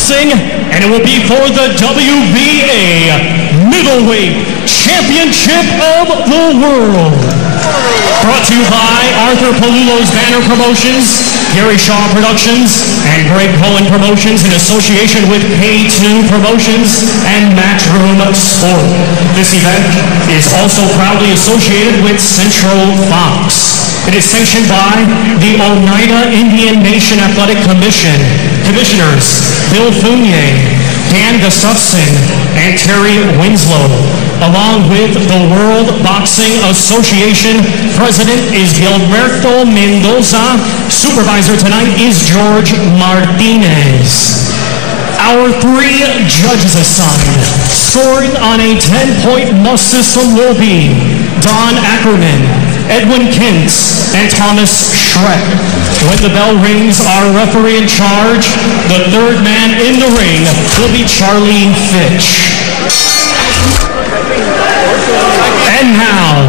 boxing, and it will be for the WBA Middleweight Championship of the World. Brought to you by Arthur Palullo's Banner Promotions, Gary Shaw Productions, and Greg Cohen Promotions in association with K2 Promotions and Matchroom Sport. This event is also proudly associated with Central Fox. It is sanctioned by the Oneida Indian Nation Athletic Commission, Commissioners Bill Fournier, Dan Gustafson, and Terry Winslow. Along with the World Boxing Association, President is Gilberto Mendoza. Supervisor tonight is George Martinez. Our 3 judges assigned, scoring on a 10-point must system, will be Don Ackerman, Edwin Kintz, and Thomas Schreck. When the bell rings, our referee in charge, the third man in the ring, will be Charlie Fitch. And now,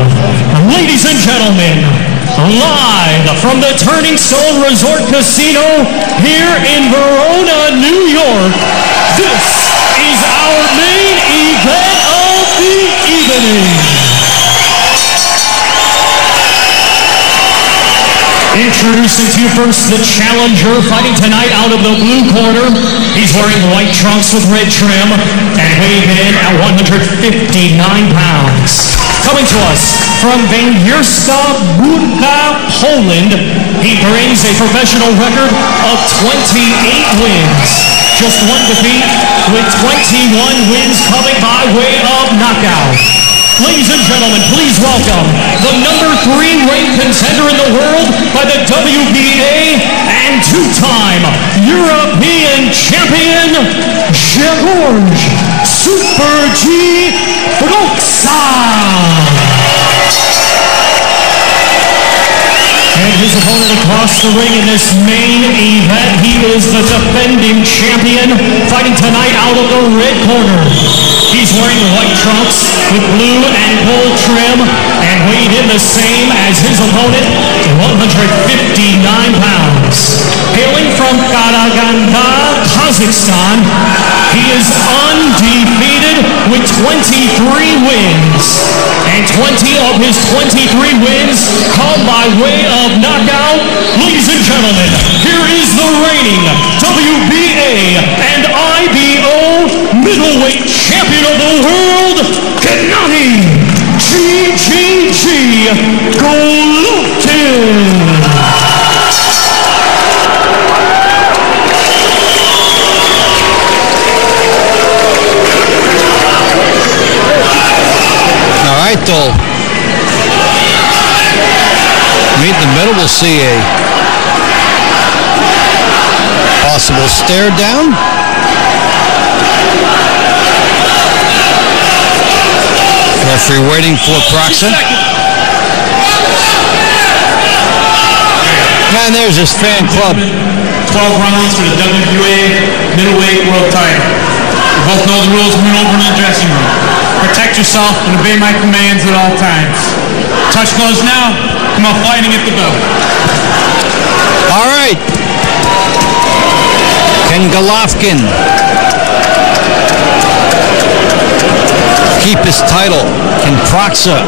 ladies and gentlemen, live from the Turning Stone Resort Casino here in Verona, New York, this is our main event of the evening. Introducing to you first the challenger fighting tonight out of the blue corner. He's wearing white trunks with red trim and weighing in at 159 pounds. Coming to us from Węgierska Budka, Poland, he brings a professional record of 28 wins. Just 1 defeat with 21 wins coming by way of knockout. Ladies and gentlemen, please welcome the number 3 ranked contender in the world by the WBA and 2-time European champion, Jatuh Super G Proksa. And his opponent across the ring in this main event, he is the defending champion, fighting tonight out of the red corner. He's wearing white trunks with blue and gold trim and weighed in the same as his opponent, 159 pounds. Hailing from Karaganda, Kazakhstan, he is undefeated with 23 wins. And 20 of his 23 wins come by way of knockout. Ladies and gentlemen, here is the reigning WBA and IBO middleweight champion of the world, Gennady GGG Golovskin. Meet in the middle, we'll see a possible stare down. Referee waiting for Proksa. And there's his fan club. 12 rounds for the WBA middleweight world title. You both know the rules. Win over in the dressing room. Protect yourself and obey my commands at all times. Touch gloves now. Come on, fighting at the bell. All right. Can Golovskin keep his title? Can Proksa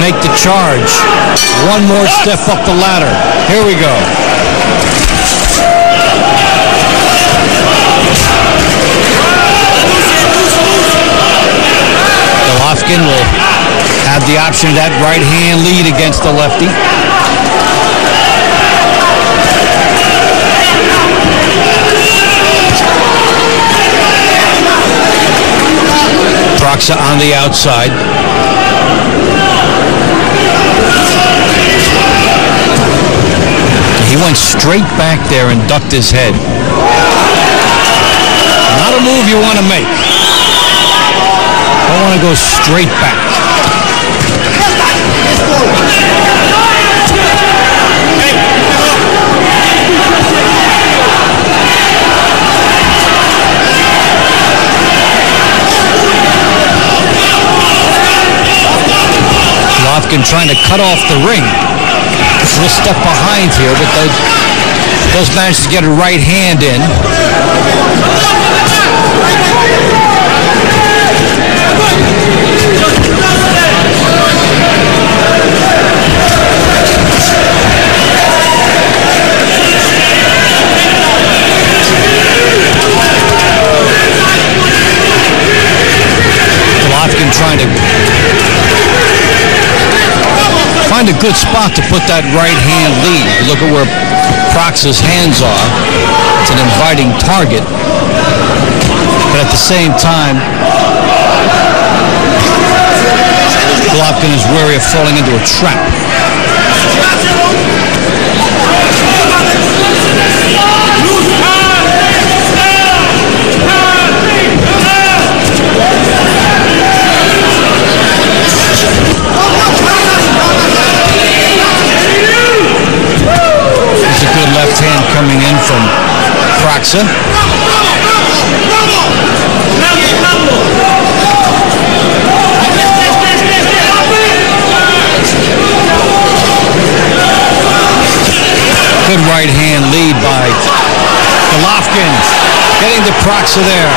make the charge? One more step up the ladder. Here we go. Golovskin will have the option of that right hand lead against the lefty. Proksa on the outside. He went straight back there and ducked his head. Not a move you want to make. Don't want to go straight back. Golovskin trying to cut off the ring. We'll step behind here, but does manage to get a right hand in. a good spot to put that right hand lead. Look at where Proksa's hands are. It's an inviting target. But at the same time, Golovskin is wary of falling into a trap. There's a good left hand coming in from Proksa. Good right hand lead by Golovskin. Getting to Proksa there.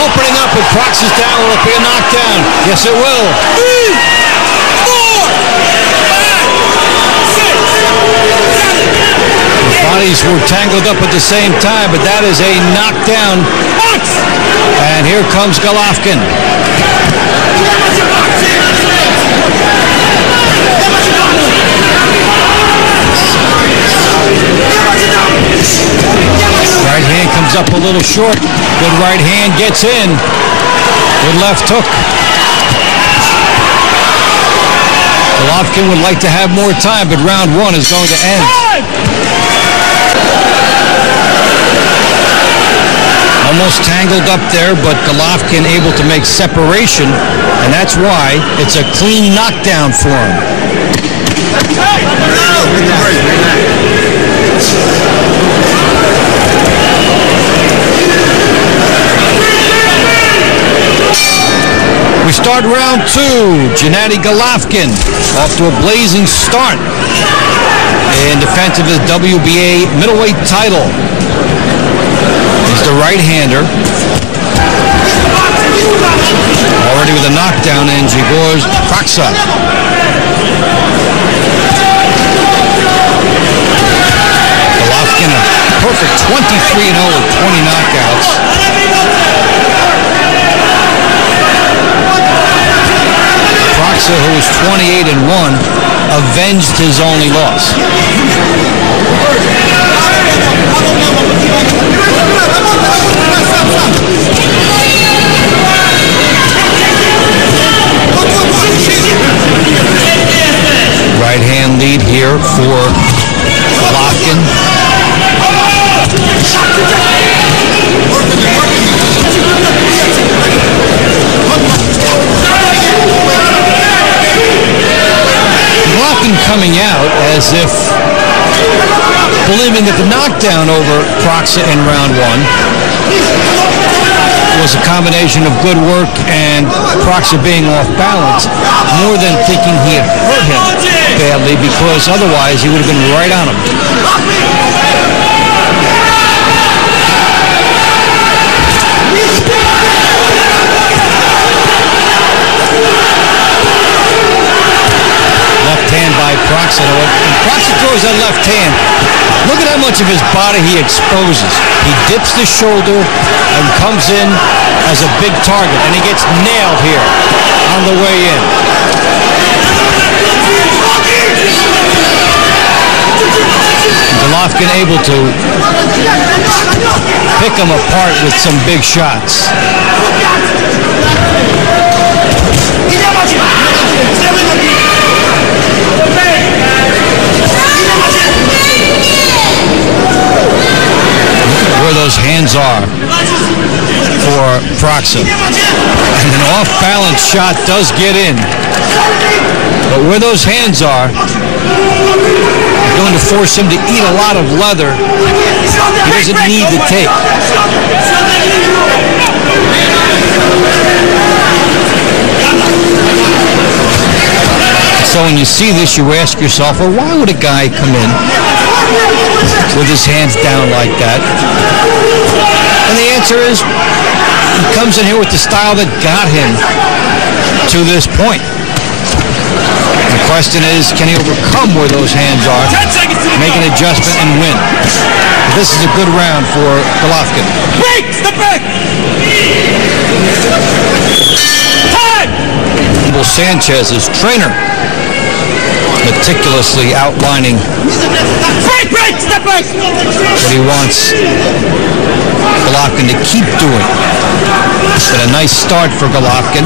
Opening up with Proksa's down. Will it be a knockdown? Yes, it will. 3, 4, 5, 6. The bodies were tangled up at the same time, but that is a knockdown. And here comes Golovskin. Right hand comes up a little short. Good right hand gets in. Good left hook. Golovskin would like to have more time, but round one is going to end. Almost tangled up there, but Golovskin able to make separation, and that's why it's a clean knockdown for him. We start round two. Gennady Golovskin off to a blazing start in defense of his WBA middleweight title. He's the right-hander. Already with a knockdown in Jigor's Proksa. Golovskin a perfect 23-0 with 20 knockouts. Proksa, who was 28-1, avenged his only loss. Right hand lead here for Golovskin. Golovskin coming out as if believing that the knockdown over Proksa in round one was a combination of good work and Proksa being off balance more than thinking he had hurt him badly, because otherwise he would have been right on him. Left hand by Proksa. When Proksa throws that left hand, look at how much of his body he exposes. He dips the shoulder and comes in as a big target, and he gets nailed here on the way in. Golovskin able to pick him apart with some big shots. Where those hands are for Proksa. And an off-balance shot does get in. But where those hands are going to force him to eat a lot of leather he doesn't need to take. So when you see this, you ask yourself, well, why would a guy come in with his hands down like that? And the answer is, he comes in here with the style that got him to this point. The question is, can he overcome where those hands are, make an adjustment, and win? This is a good round for Golovskin. Break! Step back! Time! Sanchez's trainer. meticulously outlining what he wants Golovkin to keep doing. It's been a nice start for Golovkin.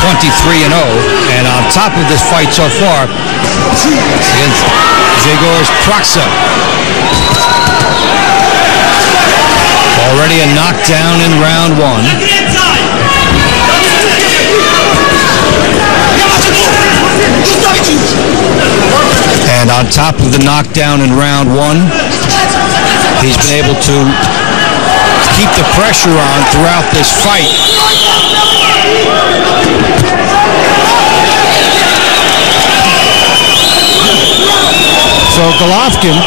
23-0, and on top of this fight so far, against Jegor Proksa. Already a knockdown in round one. And on top of the knockdown in round one, he's been able to keep the pressure on throughout this fight. So Golovkin,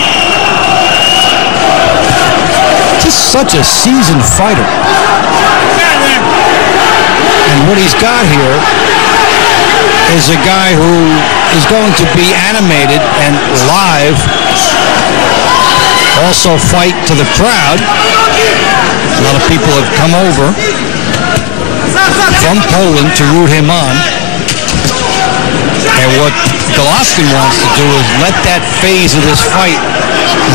just such a seasoned fighter. And what he's got here is a guy who is going to be animated and live, also fight to the crowd. A lot of people have come over from Poland to root him on. And what Golovkin wants to do is let that phase of this fight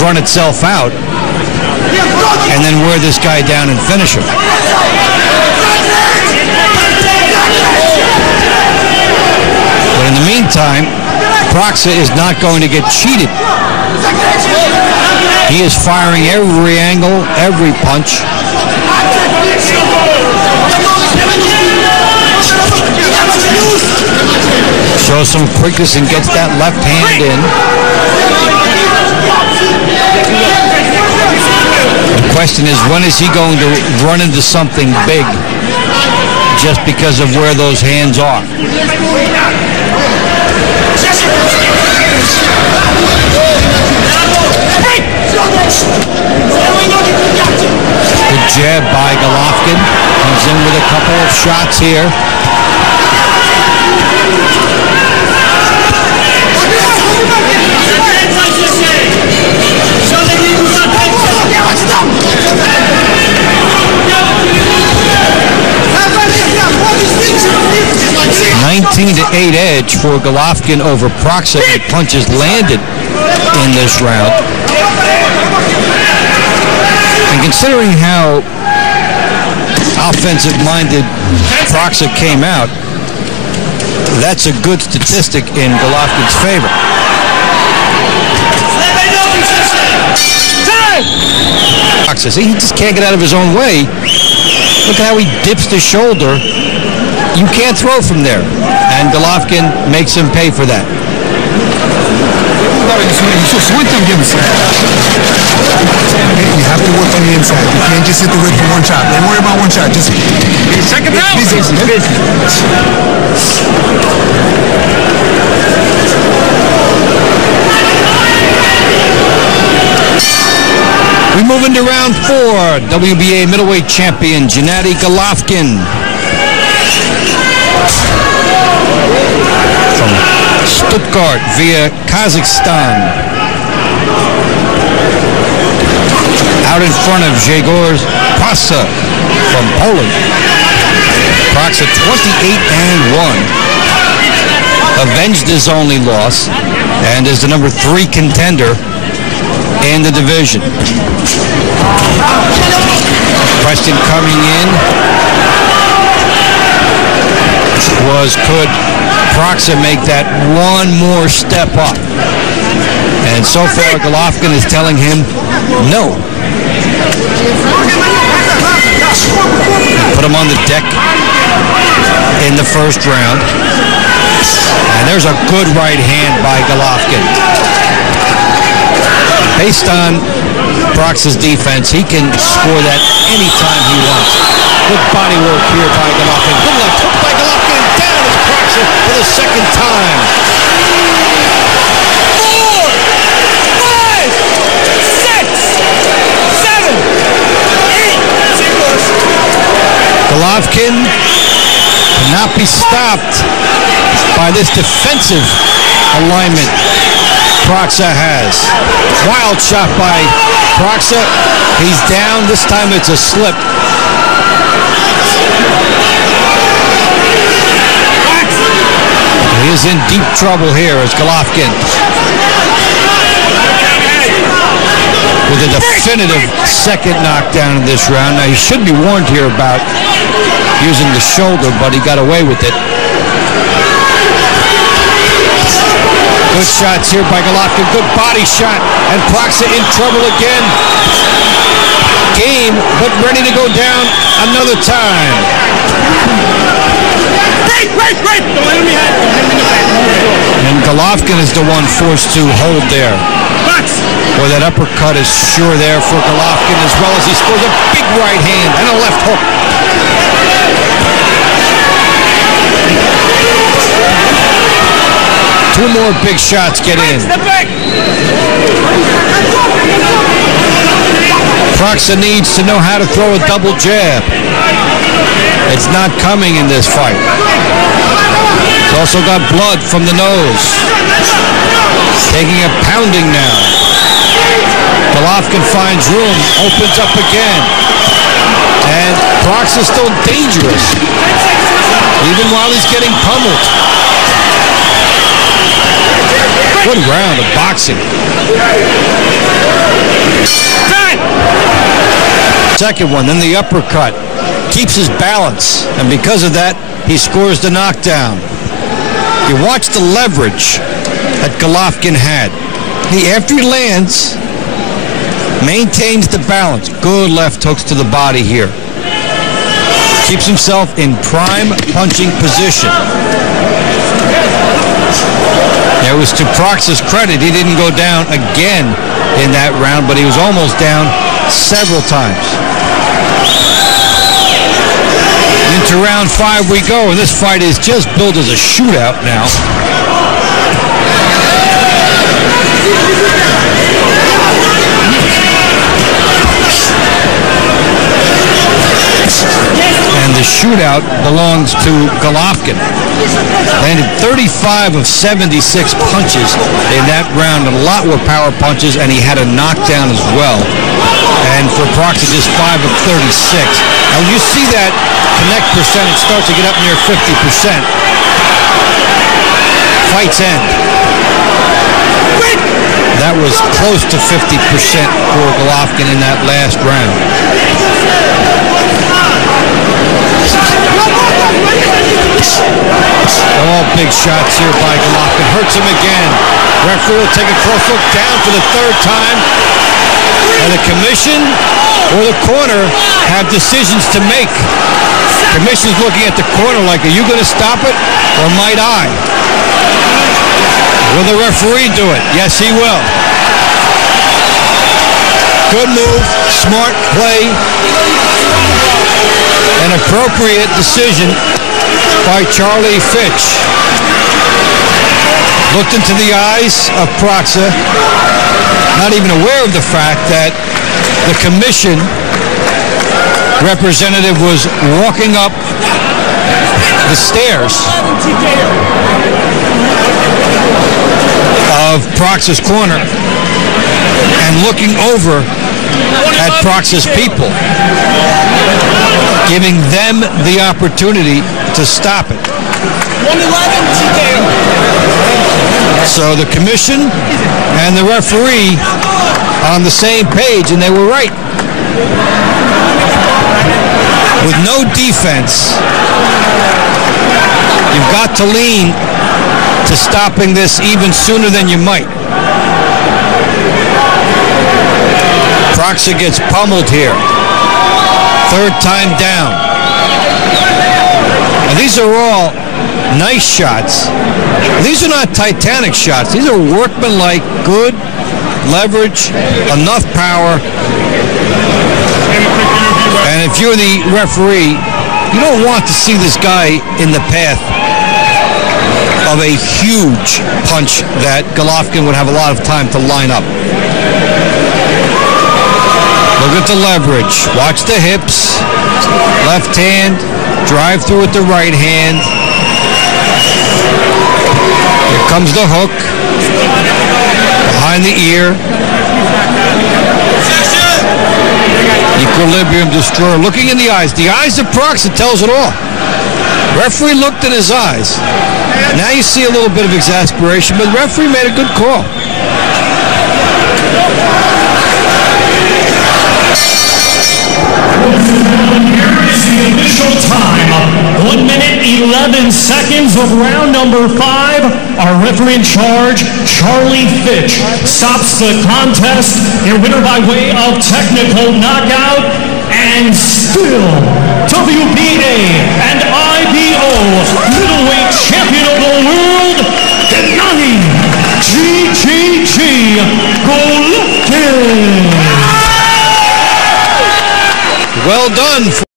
run itself out and then wear this guy down and finish him. But in the meantime, Proksa is not going to get cheated. He is firing every angle, every punch. Shows some quickness and gets that left hand in. The question is, when is he going to run into something big just because of where those hands are? Good jab by Golovkin. Comes in with a couple of shots here. To 8 edge for Golovkin over Proksa. The punches landed in this round. And considering how offensive-minded Proksa came out, that's a good statistic in Golovkin's favor. Proksa, see, he just can't get out of his own way. Look at how he dips the shoulder. You can't throw from there. And Golovkin makes him pay for that. You have to work on the inside. You can't just hit the ring for one shot. Don't worry about one shot. Just second round. We move into round 4. WBA middleweight champion Gennady Golovkin. From Stuttgart via Kazakhstan. Out in front of Jegor Proksa from Poland. Proksa 28-1. Avenged his only loss and is the number 3 contender in the division. Question coming in was, could Proksa make that one more step up? And so far, Golovkin is telling him no. Put him on the deck in the first round. And there's a good right hand by Golovkin. Based on Proksa's defense, he can score that anytime he wants. Good body work here by Golovkin. Good left hook by Golovkin, and down is Proksa for the second time. 4, 5, 6, 7, 8. Golovkin cannot be stopped by this defensive alignment Proksa has. Wild shot by Proksa. He's down. This time it's a slip. He is in deep trouble here as Golovkin, with a definitive second knockdown in this round. Now, he should be warned here about using the shoulder, but he got away with it. Good shots here by Golovkin. Good body shot. And Proksa in trouble again. Game, but ready to go down another time. Right. Don't let him be hot. And Golovkin is the one forced to hold there. Boy, that uppercut is sure there for Golovkin, as well as he scores a big right hand and a left hook. Two more big shots get in. Proksa needs to know how to throw a double jab. It's not coming in this fight. He's also got blood from the nose. Taking a pounding now. Golovkin finds room, opens up again. And Proksa is still dangerous, even while he's getting pummeled. Good round of boxing. Second one, then the uppercut. Keeps his balance, and because of that, he scores the knockdown. You watch the leverage that Golovkin had. After he lands, maintains the balance. Good left hooks to the body here. Keeps himself in prime punching position. It was to Proksa's credit, he didn't go down again in that round, but he was almost down several times. Into round 5 we go, and this fight is just billed as a shootout now. And the shootout belongs to Golovkin. Landed 35 of 76 punches in that round, and a lot were power punches, and he had a knockdown as well. And for Proksa, just 5 of 36. Now, when you see that connect percentage start to get up near 50%, fights end. That was close to 50% for Golovkin in that last round. All big shots here by Golovkin. Hurts him again. Referee will take a close look down for the third time. And the commission or the corner have decisions to make. Commission's looking at the corner like, are you going to stop it or might I? Will the referee do it? Yes, he will. Good move, smart play, an appropriate decision by Charlie Fitch. Looked into the eyes of Proksa, not even aware of the fact that the commission representative was walking up the stairs of Proksa's corner and looking over at Proksa's people, giving them the opportunity to stop it. 111 TKO. So the commission and the referee on the same page, and they were right. With no defense, you've got to lean to stopping this even sooner than you might. Proksa gets pummeled here. Third time down. And these are all nice shots. These are not Titanic shots. These are workmanlike, good leverage, enough power. And if you're the referee, you don't want to see this guy in the path of a huge punch that Golovkin would have a lot of time to line up. Look at the leverage. Watch the hips. Left hand. Drive through with the right hand. Here comes the hook. Behind the ear. Equilibrium destroyer. Looking in the eyes. The eyes of Proksa tells it all. Referee looked in his eyes. Now you see a little bit of exasperation, but the referee made a good call. Here is the official time. 1 minute, 11 seconds of round number 5. Our referee in charge, Charlie Fitch, stops the contest. Your winner by way of technical knockout, and still WBA and IBO middleweight champion of the world, Gennady GGG Golovskin. Well done.